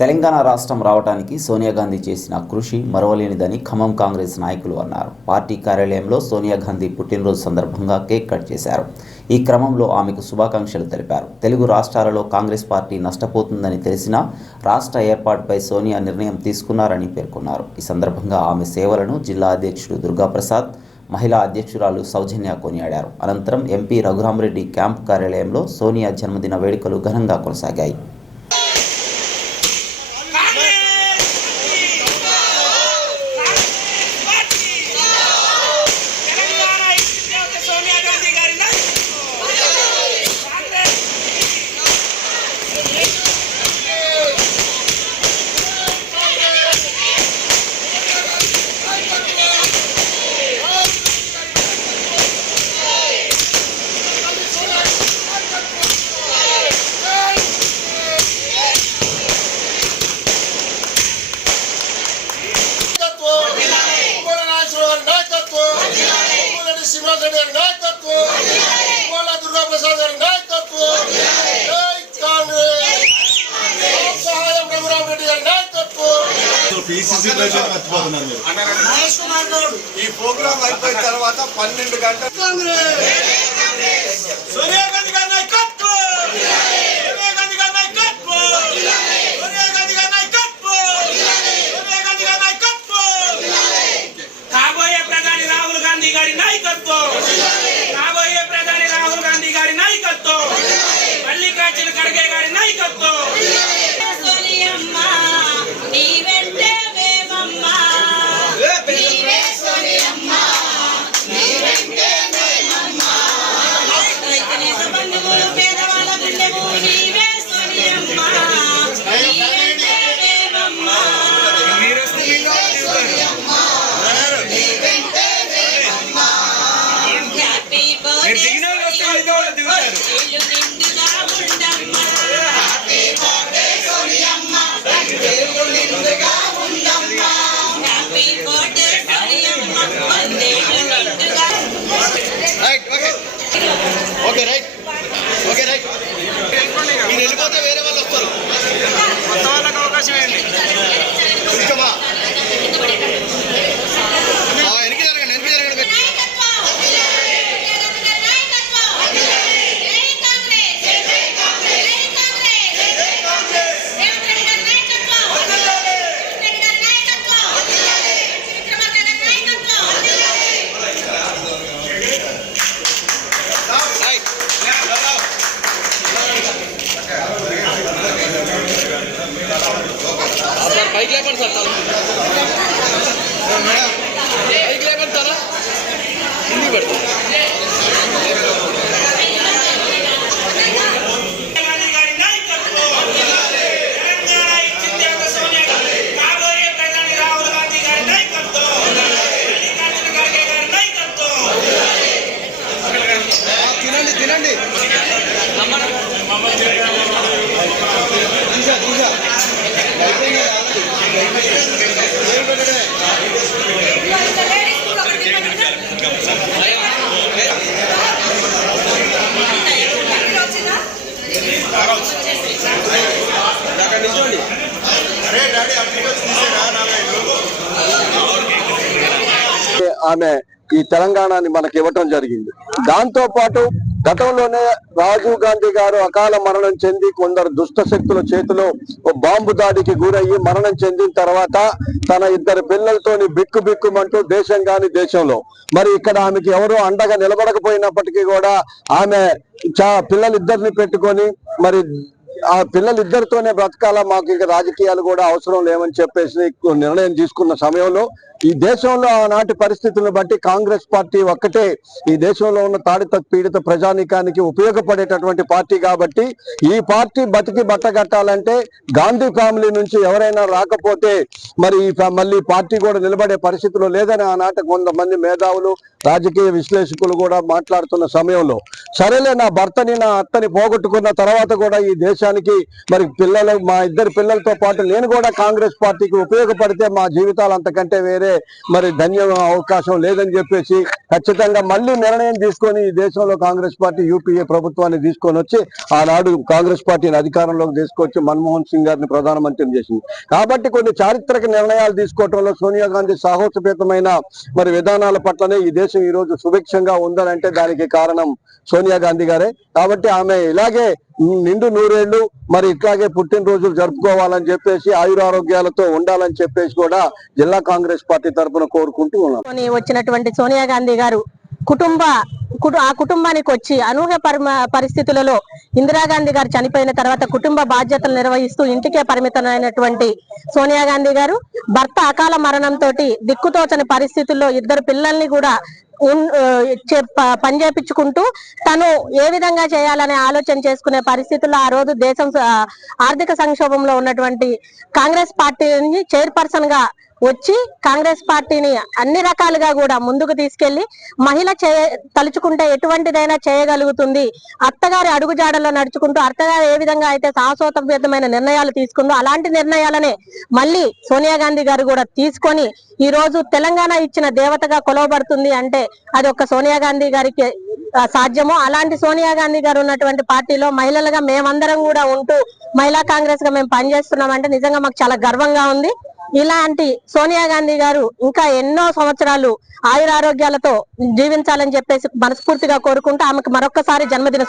తెలంగాణ రాష్ట్రం రావడానికి సోనియా గాంధీ చేసిన కృషి మరవలేనిదని ఖమ్మం కాంగ్రెస్ నాయకులు అన్నారు. పార్టీ కార్యాలయంలో సోనియా గాంధీ పుట్టినరోజు సందర్భంగా కేక్ కట్ చేశారు. ఈ క్రమంలో ఆమెకు శుభాకాంక్షలు తెలిపారు. తెలుగు రాష్ట్రాలలో కాంగ్రెస్ పార్టీ నష్టపోతుందని తెలిసినా రాష్ట్ర ఏర్పాటుపై సోనియా నిర్ణయం తీసుకున్నారని పేర్కొన్నారు. ఈ సందర్భంగా ఆమె సేవలను జిల్లా అధ్యక్షుడు దుర్గాప్రసాద్, మహిళా అధ్యక్షురాలు సౌజన్య కొనియాడారు. అనంతరం ఎంపీ రఘురామరెడ్డి క్యాంప్ కార్యాలయంలో సోనియా జన్మదిన వేడుకలు ఘనంగా కొనసాగాయి. दुर्गाप्रसाद नायकत्व सहायम रघुरामरेड्डी नायकत्व प्रोग्राम అయిపోయిన తర్వాత 12 గంటలు సోనియా గాంధీ గారి నాయకత్వం, సోనియా గాంధీ గారి నాయకత్వం, సోనియా గాంధీ గారి నాయకత్వం, సోనియా గాంధీ గారి నాయకత్వం, కాబోయే ప్రధాని రాహుల్ గాంధీ గారి నాయకత్వం, కాబోయే ప్రధాని రాహుల్ గాంధీ గారి నాయకత్వం, మల్లికార్జున ఖర్గే గారి నాయకత్వం. ఓకే రైట్ మీరు వెళ్ళిపోతే వేరే వాళ్ళు వస్తారు, కొత్త వాళ్ళకి అవకాశం ఏంటి? పైకి లేపండి సార్, పైకి లేపడతారా? ముందుకు పెడతారు. తినండి తినండి ఆమె ఈ తెలంగాణని మనకి ఇవ్వటం జరిగింది. దాంతో పాటు గతంలోనే రాజీవ్ గాంధీ గారు అకాల మరణం చెంది కొందరు దుష్ట శక్తుల చేతిలో బాంబు దాడికి గురయ్యి మరణం చెందిన తర్వాత తన 2 పిల్లలతోని బిక్కుమంటూ దేశం కాని దేశంలో మరి ఇక్కడ ఆమెకి ఎవరో అండగా నిలబడకపోయినప్పటికీ కూడా ఆమె పిల్లలిద్దరిని పెట్టుకొని మరి ఆ పిల్లలిద్దరితోనే బ్రతకాల, మాకు ఇక రాజకీయాలు కూడా అవసరం లేవని చెప్పేసి నిర్ణయం తీసుకున్న సమయంలో ఈ దేశంలో ఆనాటి పరిస్థితులను బట్టి కాంగ్రెస్ పార్టీ ఒక్కటే ఈ దేశంలో ఉన్న తాడిత పీడిత ప్రజానీకానికి ఉపయోగపడేటటువంటి పార్టీ కాబట్టి ఈ పార్టీ బతికి బట్టగట్టాలంటే గాంధీ ఫ్యామిలీ నుంచి ఎవరైనా రాకపోతే మరి మళ్ళీ పార్టీ కూడా నిలబడే పరిస్థితులు లేదని ఆనాటి కొంతమంది మేధావులు రాజకీయ విశ్లేషకులు కూడా మాట్లాడుతున్న సమయంలో సరేలే, నా భర్తని నా అత్తని పోగొట్టుకున్న తర్వాత కూడా ఈ దేశాన్ని దేశానికి మరి మా ఇద్దరు పిల్లలతో పాటు నేను కూడా కాంగ్రెస్ పార్టీకి ఉపయోగపడితే మా జీవితాలు అంతకంటే వేరే మరి అవకాశం లేదని చెప్పేసి ఖచ్చితంగా మళ్ళీ నిర్ణయం తీసుకొని ఈ దేశంలో కాంగ్రెస్ పార్టీ యూపీఏ ప్రభుత్వాన్ని తీసుకొని వచ్చి ఆనాడు కాంగ్రెస్ పార్టీని అధికారంలోకి తీసుకొచ్చి మన్మోహన్ సింగ్ గారిని ప్రధానమంత్రిని చేసింది. కాబట్టి కొన్ని చారిత్రక నిర్ణయాలు తీసుకోవడంలో సోనియా గాంధీ సాహసోపేతమైన మరి విధానాల పట్లనే ఈ దేశం ఈ రోజు సుభిక్షంగా ఉందనంటే దానికి కారణం సోనియా గాంధీ గారే. కాబట్టి ఆమె ఇలాగే నిండు నూరేళ్లు మరి ఇట్లాగే పుట్టినరోజులు జరుపుకోవాలని చెప్పేసి ఆయురారోగ్యాలతో ఉండాలని చెప్పేసి కూడా జిల్లా కాంగ్రెస్ పార్టీ తరఫున కోరుకుంటూ ఉన్నాం. వచ్చినటువంటి సోనియా గాంధీ గారు ఆ కుటుంబానికి వచ్చి అనూహ్య పరిస్థితులలో ఇందిరాగాంధీ గారు చనిపోయిన తర్వాత కుటుంబ బాధ్యతలు నిర్వహిస్తూ ఇంటికే పరిమితమైనటువంటి సోనియా గాంధీ గారు భర్త అకాల మరణంతో దిక్కుతోచని పరిస్థితుల్లో ఇద్దరు పిల్లల్ని కూడా పనిచేపించుకుంటూ తను ఏ విధంగా చేయాలనే ఆలోచన చేసుకునే పరిస్థితుల్లో ఆ రోజు దేశం ఆర్థిక సంక్షోభంలో ఉన్నటువంటి కాంగ్రెస్ పార్టీని చైర్పర్సన్ గా వచ్చి కాంగ్రెస్ పార్టీని అన్ని రకాలుగా కూడా ముందుకు తీసుకెళ్లి మహిళ తలుచుకుంటే ఎటువంటిదైనా చేయగలుగుతుంది, అత్తగారి అడుగుజాడల్లో నడుచుకుంటూ అత్తగారు ఏ విధంగా అయితే సాహసోపేతమైన నిర్ణయాలు తీసుకుందో అలాంటి నిర్ణయాలనే మళ్ళీ సోనియా గాంధీ గారు కూడా తీసుకొని ఈ రోజు తెలంగాణ ఇచ్చిన దేవతగా కొలవబడుతుంది అంటే అది ఒక్క సోనియా గాంధీ గారికి సాధ్యమో. అలాంటి సోనియా గాంధీ గారు ఉన్నటువంటి పార్టీలో మహిళలుగా మేమందరం కూడా ఉంటూ మహిళా కాంగ్రెస్ గా మేము పనిచేస్తున్నామంటే నిజంగా మాకు చాలా గర్వంగా ఉంది. ఇలాంటి సోనియా గాంధీ గారు ఇంకా ఎన్నో సంవత్సరాలు ఆయురారోగ్యాలతో జీవించాలని చెప్పేసి మనస్ఫూర్తిగా కోరుకుంటూ ఆమెకు మరొక్కసారి జన్మదిన శుభాకాంక్షలు.